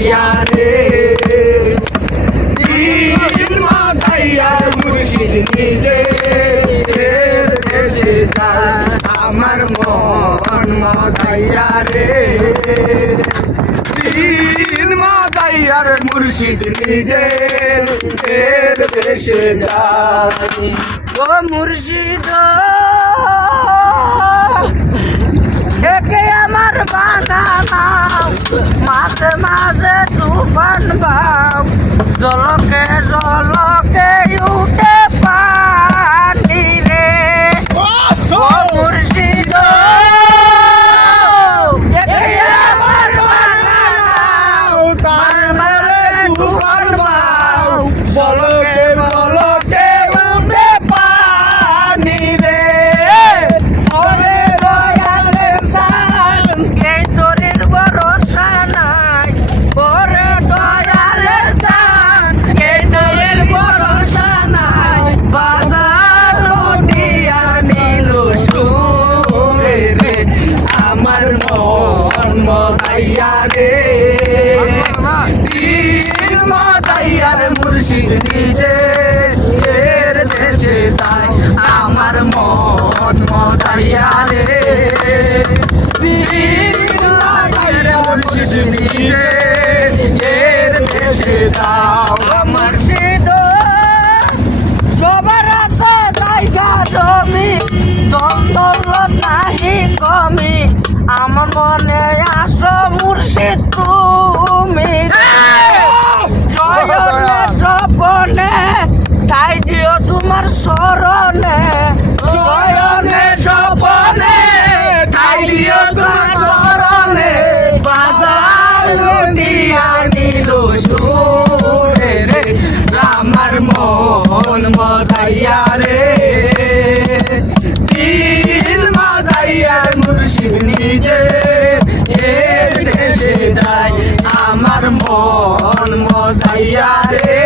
মজাইয়া রে দিন মজাইয়া মুর্শিদ নিজে দেশে যায় আমার মন মজাইয়া রে দিন মজাইয়ার মুর্শিদ নিজে দেশে যায় ও মুর্শিদ একে আমার বাগানাও মাঝে মাঝে তুফান ভাব জলকে জলকে উঠে পানি রে ও মুর্শিদ একে আমার বাগানাও মাঝে মাঝে তুফান ভাব জলকে জলকে উঠে পানি রে ওরে দয়ালের সাল এই তোরের ভরসা নাই ওরে দয়ালের সাল এই তোরের ভরসা নাই বাজার রুটিয়া নিল সুরে রে আমার মন মজাইয়া রে দিল মজাইয়ার মুর্শিদ নিজে এর দেশে যায় আমার মন মজাইয়া রে দিল মজাইয়ার মুর্শিদ নিজে এর দেশে যাও আমার মুর্শিদ সবার আছে জায়গা জমি দ্বন্দ্ব নাহি কমি আমার মনে আসো মুর্শিদ তুমি জয়নে স্বপনে ঠাই দিও তোমার স্মরণে জয়নে স্বপনে ঠাই দিও তোমার চরণে বাজার লুটিয়া নিল সুরে রে আমার মন মজাইয়া রে দিল মজাইয়ার মুর্শিদ নিজে এর দেশে যায় আমার মন মজাইয়া রে